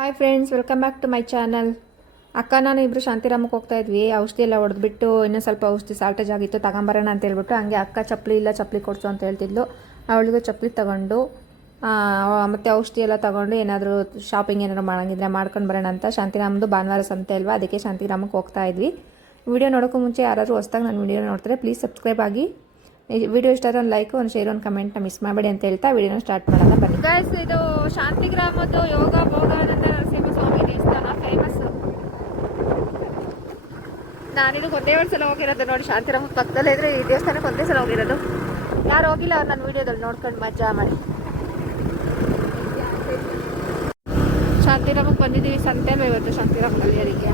Hi friends, welcome back to my channel. ಅಕ್ಕ ನಾನು ಇಬ್ಬರು ಶಾಂತಿರಾಮಕ್ಕೆ ಹೋಗ್ತಾ ಇದ್ವಿ. ಔಷಧಿ ಎಲ್ಲ ಹೊಡೆದ್ಬಿಟ್ಟು ಇನ್ನೂ ಸ್ವಲ್ಪ ಔಷಧಿ ಶಾರ್ಟೇಜ್ ಆಗಿತ್ತು, ತಗೊಂಬರೋಣ ಅಂತ ಹೇಳ್ಬಿಟ್ಟು. ಹಂಗೆ ಅಕ್ಕ ಚಪ್ಪಲಿ ಇಲ್ಲ, ಚಪ್ಪಲಿ ಕೊಡಿಸು ಅಂತ ಹೇಳ್ತಿದ್ಲು. ಅವಳಿಗೆ ಚಪ್ಪಲಿ ತಗೊಂಡು ಮತ್ತು ಔಷಧಿ ಎಲ್ಲ ತಗೊಂಡು ಏನಾದರೂ ಶಾಪಿಂಗ್ ಏನಾದರೂ ಮಾಡೋಂಗಿದ್ರೆ ಮಾಡ್ಕೊಂಡು ಬರೋಣ ಅಂತ. ಶಾಂತಿರಾಮದು ಭಾನುವಾರ ಸಂತೆ ಅಲ್ವಾ, ಅದಕ್ಕೆ ಶಾಂತಿರಾಮಕ್ಕೆ ಹೋಗ್ತಾ ಇದ್ವಿ. ವಿಡಿಯೋ ನೋಡೋಕ್ಕೂ ಮುಂಚೆ ಯಾರಾದರೂ ಹೊಸ್ದಾಗಿ ನಾನು ವಿಡಿಯೋ ನೋಡ್ತಾರೆ ಪ್ಲೀಸ್ ಸಬ್ಸ್ಕ್ರೈಬ್ ಆಗಿ. ವಿಡಿಯೋ ಇಷ್ಟ ಒಂದು ಲೈಕ್, ಒಂದು ಶೇರ್, ಒಂದು ಕಮೆಂಟ್ನ ಮಿಸ್ ಮಾಡಬೇಡಿ ಅಂತ ಹೇಳ್ತಾ ವಿಡಿಯೋನ ಸ್ಟಾರ್ಟ್ ಮಾಡೋಣ ಬನ್ನಿ. ಗೈಸ್, ಇದು ಶಾಂತಿಗ್ರಾಮದ್ದು ಯೋಗ ಭೋಗಾನಂದ ನರಸಿಂಹಸ್ವಾಮಿ ದೇವಸ್ಥಾನ ಫೇಮಸ್. ನಾನಿದು ಒಂದೇ ಒಂದು ಸಲ ಹೋಗಿರೋದು ನೋಡಿ. ಶಾಂತಿರಾಮದ ಪಕ್ಕದಲ್ಲೇ ಇದ್ರೆ ಈ ದೇವಸ್ಥಾನಕ್ಕೆ ಒಂದೇ ಸಲ ಹೋಗಿರೋದು. ಯಾರು ಹೋಗಿಲ್ಲ ಅವ್ರು ನನ್ನ ವಿಡಿಯೋದಲ್ಲಿ ನೋಡ್ಕೊಂಡು ಮಜಾ ಮಾಡಿ. ಶಾಂತಿರಾಮಕ್ಕೆ ಬಂದಿದ್ದೀವಿ. ಸಂತೆ ಅಲ್ವಾ ಇವತ್ತು ಶಾಂತಿರಾಮದಲ್ಲಿ. ಅದಕ್ಕೆ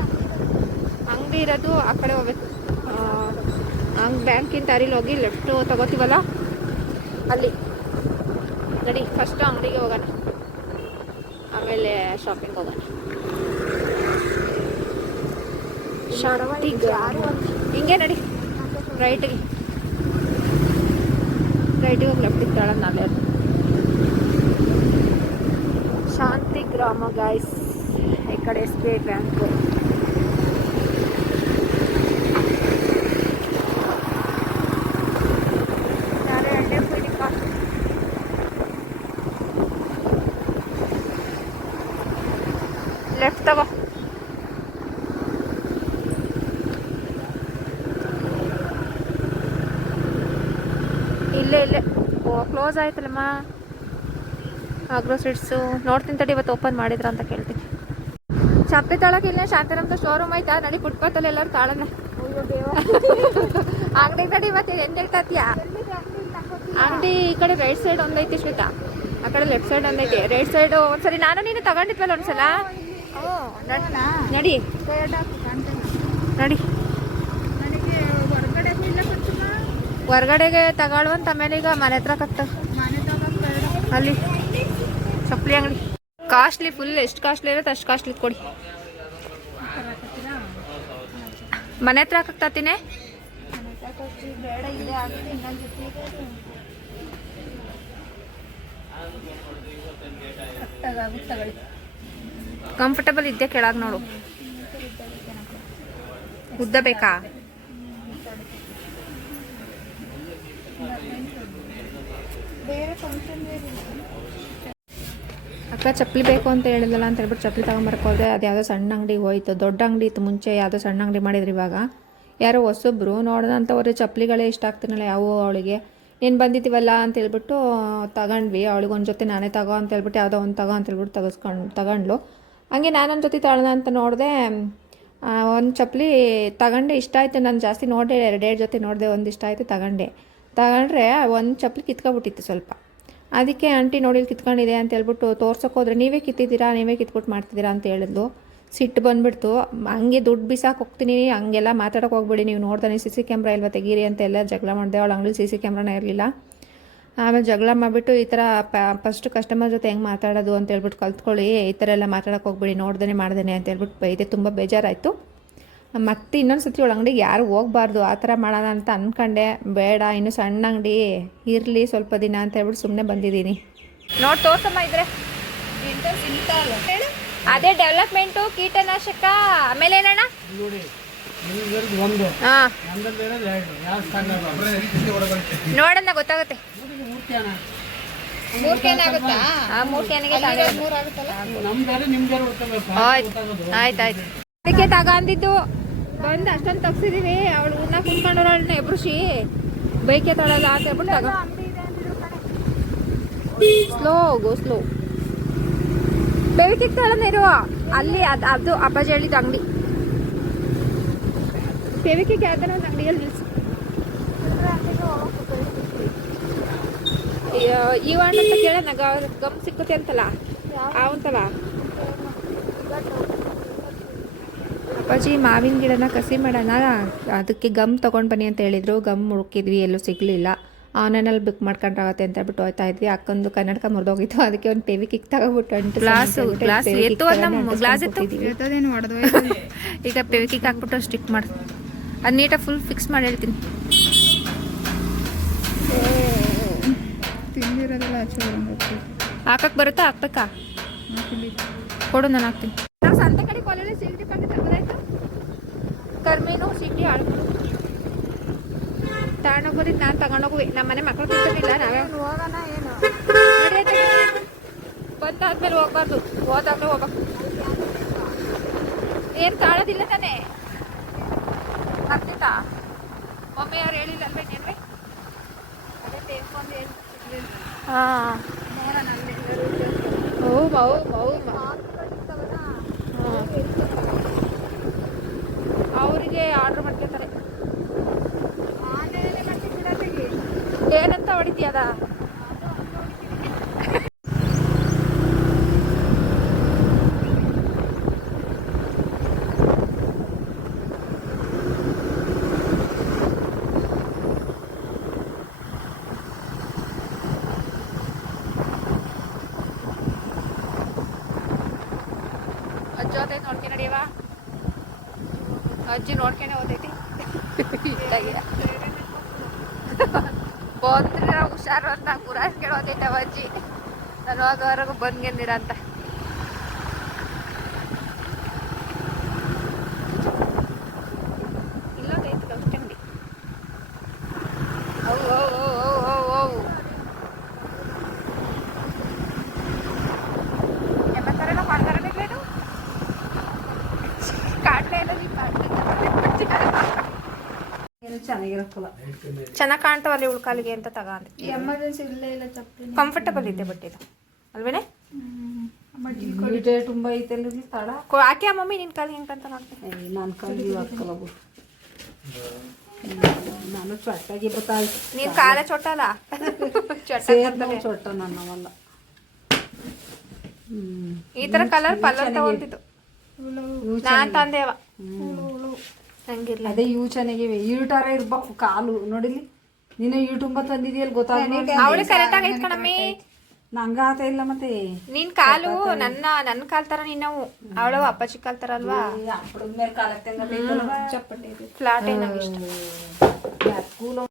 ಅಂಗಡಿ ಇರೋದು ಆ ಕಡೆ ಹೋಗ್ಬೇಕು. ಹಂಗೆ ಬ್ಯಾಂಕಿನ ದಾರಿಲಿ ಹೋಗಿ ಲೆಫ್ಟು ತಗೋತೀವಲ್ಲ ಅಲ್ಲಿ ನಡಿ. ಫಸ್ಟು ಅಂಗಡಿಗೆ ಹೋಗೋಣ, ಆಮೇಲೆ ಶಾಪಿಂಗ್ ಹೋಗೋಣ. ಹಿಂಗೆ ನಡಿ, ರೈಟಿಗೆ ಹೋಗಿ ಲೆಫ್ಟಿಗೆ ತಗೊಳ್ಳೋದು ನಾಳೆ. ಶಾಂತಿಗ್ರಾಮ ಗಾಯ್ಸ್, ಈ ಕಡೆ SBI ಬ್ಯಾಂಕು. ಲೆಫ್ಟ್ ತಗೋ. ಇಲ್ಲೇ ಕ್ಲೋಸ್ ಆಯ್ತಲ್ಲಮ್ಮ ಆಗ್ರೋ ಸ್ವೀಟ್ಸು. ನೋಡ್ತೀನಿ ತಡಿ, ಇವತ್ತು ಓಪನ್ ಮಾಡಿದ್ರ ಅಂತ ಕೇಳ್ತೀನಿ. ಚಪ್ಪಲಿ ತಾಳಕ್ಕೆ ಇಲ್ಲೇ ಶಾಂತಿರಾಮದ ಶೋರೂಮ್ ಆಯ್ತಾ? ನಡಿ, ಫುಟ್ಪಾತಲ್ಲಿ ಎಲ್ಲರೂ ತಾಳನ್ನ ಅಂಗಡಿ ತಡಿ. ಇವತ್ತು ಏನು ಹೇಳ್ತಾತೀಯ? ಅಂಗಡಿ ಈ ಕಡೆ ರೈಟ್ ಸೈಡ್ ಒಂದೈತಿ ಶ್ವೇತಾ, ಆ ಕಡೆ ಲೆಫ್ಟ್ ಸೈಡ್ ಒಂದೈತಿ. ರೈಟ್ ಸೈಡ್ ಒಂದ್ಸರಿ ನಾನು ನೀನು ತಗೊಂಡಿದ್ವಲ್ಲ ಒಂದ್ಸಲ. ನಡಿ ನಡಿ, ಹೊರ್ಗಡೆಗೆ ತಗೊಳ್ಳುವಂತ. ಆಮೇಲೆ ಈಗ ಮನೆ ಹತ್ರ ಕಟ್ಟ ಅಲ್ಲಿ ಚಪ್ಪಲಿ ಅಂಗಡಿ ಕಾಸ್ಟ್ಲಿ ಫುಲ್. ಎಷ್ಟು ಕಾಸ್ಟ್ಲಿ ಇರುತ್ತೆ ಅಷ್ಟು ಕಾಸ್ಟ್ಲಿ ಕೊಡಿ. ಮನೆ ಹತ್ರ ಹಾಕತ್ತೀನಿ. ಕಂಫರ್ಟಬಲ್ ಇದ್ದೆ ಕೆಳಗೆ ನೋಡು. ಉದ್ದ ಬೇಕಾ? ಅಕ್ಕ ಚಪ್ಪಲಿ ಬೇಕು ಅಂತ ಹೇಳಿದಲ್ಲ ಅಂತ ಹೇಳ್ಬಿಟ್ಟು ಚಪ್ಪಲಿ ತಗೊಂಬರಕ್ಕೆ ಹೋದ್ರೆ ಅದು ಯಾವುದೋ ಸಣ್ಣ ಅಂಗಡಿಗೆ ಹೋಯ್ತು. ದೊಡ್ಡ ಅಂಗಡಿ ಇತ್ತು ಮುಂಚೆ, ಯಾವುದೋ ಸಣ್ಣ ಅಂಗಡಿ ಮಾಡಿದ್ರು. ಇವಾಗ ಯಾರೋ ಹೊಸೊಬ್ರು ನೋಡಿದಂಥವ್ರೆ ಚಪ್ಪಲಿಗಳೇ ಇಷ್ಟ ಆಗ್ತೀನಲ್ಲ ಯಾವ ಅವಳಿಗೆ. ನೀನು ಬಂದಿದ್ದೀವಲ್ಲ ಅಂತ ಹೇಳ್ಬಿಟ್ಟು ತಗೊಂಡ್ವಿ. ಅವಳಿಗೆ ಒಂದು ಜೊತೆ ನಾನೇ ತಗೋ ಅಂತ ಹೇಳ್ಬಿಟ್ಟು ಯಾವುದೋ ಒಂದು ತಗೋ ಅಂತ ಹೇಳ್ಬಿಟ್ಟು ತಗೊಂಡ್ಲು. ಹಂಗೆ ನಾನೊಂದು ಜೊತೆ ತಗೊಳ್ಳೋಣ ಅಂತ ನೋಡಿದೆ. ಒಂದು ಚಪ್ಪಲಿ ತಗೊಂಡೆ, ಇಷ್ಟ ಆಯಿತು. ನಾನು ಜಾಸ್ತಿ ನೋಡಿದೆ, ಎರಡೆರಡು ಜೊತೆ ನೋಡಿದೆ, ಒಂದು ಇಷ್ಟ ಆಯಿತು ತಗೊಂಡ್ರೆ ಒಂದು ಚಪ್ಪಲಿ ಕಿತ್ಕೊಬಿಟ್ಟಿತ್ತು ಸ್ವಲ್ಪ. ಅದಕ್ಕೆ ಆಂಟಿ ನೋಡಿ ಕಿತ್ಕೊಂಡಿದೆ ಅಂತ ಹೇಳ್ಬಿಟ್ಟು ತೋರ್ಸೋಕೆ ಹೋದ್ರೆ, ನೀವೇ ಕಿತ್ಬಿಟ್ಟು ಮಾಡ್ತಿದ್ದೀರಾ ಅಂತ ಹೇಳಿದ್ಲು. ಸಿಟ್ಟು ಬಂದುಬಿಡ್ತು. ಹಂಗೆ ದುಡ್ಡು ಬಿಸಾಕ್ ಹೋಗ್ತೀನಿ, ಹಂಗೆಲ್ಲ ಮಾತಾಡೋಕೆ ಹೋಗ್ಬೇಡಿ, ನೀವು ನೋಡ್ತಾನೆ CC ಕ್ಯಾಮ್ರಾ ಇಲ್ವಾ ತೆಗೀರಿ ಅಂತ ಎಲ್ಲ ಜಗಳ ಮಾಡಿದೆ. ಅವಳು ಅಂಗಡಿ CC ಕ್ಯಾಮ್ರಾನೇ ಇರಲಿಲ್ಲ. ಆಮೇಲೆ ಜಗಳ ಮಾಡಿಬಿಟ್ಟು ಈ ಥರ ಫಸ್ಟ್ ಕಸ್ಟಮರ್ ಜೊತೆ ಹೆಂಗೆ ಮಾತಾಡೋದು ಅಂತ ಹೇಳ್ಬಿಟ್ಟು ಕಲ್ತ್ಕೊಳ್ಳಿ, ಈ ಥರ ಎಲ್ಲ ಮಾತಾಡೋಕೆ ಹೋಗ್ಬೇಡಿ, ನೋಡ್ದೇ ಮಾಡ್ದೇನೆ ಅಂತ ಹೇಳ್ಬಿಟ್ಟು ಬೈದೆ. ತುಂಬ ಬೇಜಾರಾಯಿತು. ಮತ್ತೆ ಇನ್ನೊಂದು ಸತಿ ಅವಳು ಅಂಗಡಿಗೆ ಯಾರು ಹೋಗಬಾರ್ದು ಆ ಥರ ಮಾಡೋಣ ಅಂತ ಅಂದ್ಕೊಂಡೆ. ಬೇಡ, ಇನ್ನು ಸಣ್ಣ ಅಂಗಡಿ ಇರಲಿ ಸ್ವಲ್ಪ ದಿನ ಅಂತ ಹೇಳ್ಬಿಟ್ಟು ಸುಮ್ಮನೆ ಬಂದಿದ್ದೀನಿ. ನೋಡಿ ತೋರ್ಸಮ್ಮ ಇದ್ರೆ ಅದೇ ಡೆವಲಪ್ಮೆಂಟು, ಕೀಟನಾಶಕ, ಆಮೇಲೆ ಏನಣ್ಣ ನೋಡಣ್ಣ ಗೊತ್ತಾಗುತ್ತೆ. 3 ಕ್ಯಾನ್ ಆಗುತ್ತಾ? 3 ಕ್ಯಾನಿಗೆ ಆಯ್ತಾಯ್ತು. ಅದಕ್ಕೆ ತಗೊಂಡಿದ್ದು ಬಂದು ಅಷ್ಟೊಂದು ತಗ್ಸಿದೀವಿ. ಅವಳು ಉನ್ನ ಕುತ್ಕೊಂಡವ್ರನ್ನ ಎಬ್ರುಷಿ ಬೈಕೆ ತಗೊಳ್ಳಲ್ಲ ಅಂತ ಹೇಳ್ಬಿಟ್ಟು ತಗೋ. ಸ್ಲೋ ಬೇವಿಗೆ ತಗೊಳ್ಳೋಣ ಇರುವ ಅಲ್ಲಿ. ಅದು ಅಪ್ಪಾಜಿ ಹೇಳಿದ್ದು ಅಂಗಡಿ. ಬೇವಿಗೆ ಯಾವ್ದಾರ ಒಂದು ಅಂಗಡಿಯಲ್ಲಿ ನಿಲ್ಸಿ. ಈ ಹಣ್ಣು ಅಂತ ಕೇಳೋಣ, ಗಮ್ ಸಿಕ್ಕುತ್ತೆ ಅಂತಲ್ಲ ಅವಂತಲ್ಲ. ಅಪ್ಪಾಜಿ ಮಾವಿನ ಗಿಡನ ಕಸಿ ಮಾಡೋಣ, ಅದಕ್ಕೆ ಗಮ್ ತೊಗೊಂಡು ಬನ್ನಿ ಅಂತ ಹೇಳಿದರು. ಗಮ್ ಹುಡುಕಿದ್ವಿ, ಎಲ್ಲೂ ಸಿಗಲಿಲ್ಲ. ಆನ್ಲೈನಲ್ಲಿ ಬುಕ್ ಮಾಡ್ಕೊಂಡ್ರಾಗತ್ತೆ ಅಂತ ಹೇಳ್ಬಿಟ್ಟು ಹೋಗ್ತಾ ಇದ್ವಿ. ಅಕ್ಕೊಂದು ಕನ್ನಡಕ ಮುರಿದೋಗಿತ್ತು, ಅದಕ್ಕೆ ಒಂದು ಫೆವಿಕ್ವಿಕ್ ತಗೊಬಿಟ್ಟು ಈಗ ಫೆವಿಕ್ವಿಕ್ ಹಾಕ್ಬಿಟ್ಟು ಸ್ಟಿಕ್ ಮಾಡಿ ಅದು ನೀಟಾಗಿ ಫುಲ್ ಫಿಕ್ಸ್ ಮಾಡಿ ಹೇಳ್ತೀನಿ. ಹಾಕಕ್ಕೆ ಬರುತ್ತಾ? ಹಾಕ್ಬೇಕಾ? ಕೊಡು ನಾನು ಹಾಕ್ತೀನಿ. ನಾವು ಸಂತೆ ಕಡೆ ಕಾಲೇಜಲ್ಲಿ ಸಿಟಿ ಪ್ಯಾಕೆಟ್ ತಗೋದಾಯ್ತು. ಕರ್ಮೇನು ಸಿಟಿ ಆಳ್ಕೊಡು ತಗೊಂಡೋಗೋದಿದ್ದು ನಾನು ತಗೊಂಡೋಗುವೆ. ನಮ್ಮ ಮನೆ ಮಕ್ಕಳು ತಿಂತಿರ್ಲಿಲ್ಲ, ನಾವೇ ಹೋಗೋಣ ಏನು ಬಂದಾದ್ಮೇಲೆ ಹೋಗ್ಬಾರ್ದು, ಹೋದಾಗಲೇ ಹೋಗ್ಬೇಕು. ಏನು ತಾಳೋದಿಲ್ಲ ತಾನೇ ಅರ್ಥ ಮಮ್ಮಿ ಅವ್ರು ಹೇಳಿಲ್ಲ ಅಲ್ವೇ ನೇನ್ವೆ. ಅದೇ ಬೇಕೊಂದು ಹೇಳ್ತಿರ್ಲಿಲ್ಲ. ಹಾಂ ನೋಡೋಣ ಅಲ್ಲೆಲ್ಲರೂ ಅವರಿಗೆ ಆರ್ಡ್ರ್ ಮಾಡ್ತಿರ್ತಾರೆ. ಆನ್ಲೈನಲ್ಲೇ ಮಾಡ್ತಿದ್ದೀರಾ ತೆಗಿ. ಏನಂತ ಹೊಡಿತೀಯದ? ಅಜ್ಜಿ ಹೋತೈತಿ ನೋಡ್ಕೊಂಡು ನಡಿಯವ. ಅಜ್ಜಿ ನೋಡ್ಕೊಂಡೆ ಹೋತೈತಿ. ಬಂದ್ರೆ ಹುಷಾರು ಅಂತ ಗುರಾಸ್ ಕೇಳೋತೈತವ ಅಜ್ಜಿ. ನಾನು ಹೋಗೋವರೆಗೂ ಬಂದ್ಗೆಂದಿರ ಅಂತ. ಇಲ್ಲೋದೈತಿ ಲೌಸ್ಕಂಡಿ. ಅವು ಅವು ಅವು ಅವು ಅವು ಎಲ್ಲ ಥರನೂ ಮಾಡ್ತಾರೆ ಬೇಕೇನು? ಕಾಡ್ಲೇ ಇಲ್ಲ ನೀ ಚೆನ್ನಾಗಿರಕ್ಕಲ್ಲ. ಚೆನ್ನಾಗಿ ಕಾಣ್ತಾವಲ್ಲಿ ಉಳ್ಕಾಲಿಗೆ ಅಂತ ತಗೊಂಡೆ. ಎಮರ್ಜೆನ್ಸಿ ಇಲ್ಲೇ ಇಲ್ಲ ಚಪ್ಪಲಿ. ಕಂಫರ್ಟಬಲ್ ಇದೆ ಬಟ್ ಇದು ಅಲ್ವೇನೆ? ತುಂಬ ಐತೆಲ್ಲ ತಡ. ಹಾಕಿ ಮಮ್ಮಿ ನಿನ್ ಕಾಲಿಗೆ ಹೆಂಗೆ ಅಂತ ನೋಡ್ತೀನಿ. ನನ್ನ ಕಾಲಿಗೆ ಹಾಕಲ್ಲ ಬಿಡು. ನಾನು ಚೊಟ್ಟಾಗಿ ಬತ್ತಾಯ್ತು. ನೀನ್ ಕಾಲೇ ಚೊಟ್ಟಲ್ಲ ಚೊಟ್ಟ ನನ್ನವಲ್ಲ. ಈ ತರ ಕಲರ್ ಪಲ್ಲರ್ ತಗೊಂಡಿದ್ದು ನಾನ್ ತಂದೇವ. ಹಂಗಿರ್ಲಿ ಅದೇ ಇವು ಚೆನ್ನಾಗಿವೆ. ಯೂಟಾರ ಇರ್ಬೇಕು ಕಾಲು ನೋಡಿಲಿ. ನೀನು ಯೂಟ್ಯೂಬ್ ತಂದಿದೆಯಲ್ಲಿ ಗೊತ್ತಾಗ ಅವಳು ಕರೆಕ್ಟ್ ಆಗೈತ್ ಕಣಮ್ಮಿ. ನಂಗ ಆತ ಇಲ್ಲ ಮತ್ತೆ. ನಿನ್ ಕಾಲು ನನ್ನ ಕಾಲ್ ತರ ನೀನವು. ಅವಳು ಅಪ್ಪಾಜಿ ಕಾಲ್ ತರ ಅಲ್ವಾ? ಚಪ್ಪಟೆ ಫ್ಲಾಟ್ ಏನಾಗ ಇಷ್ಟ.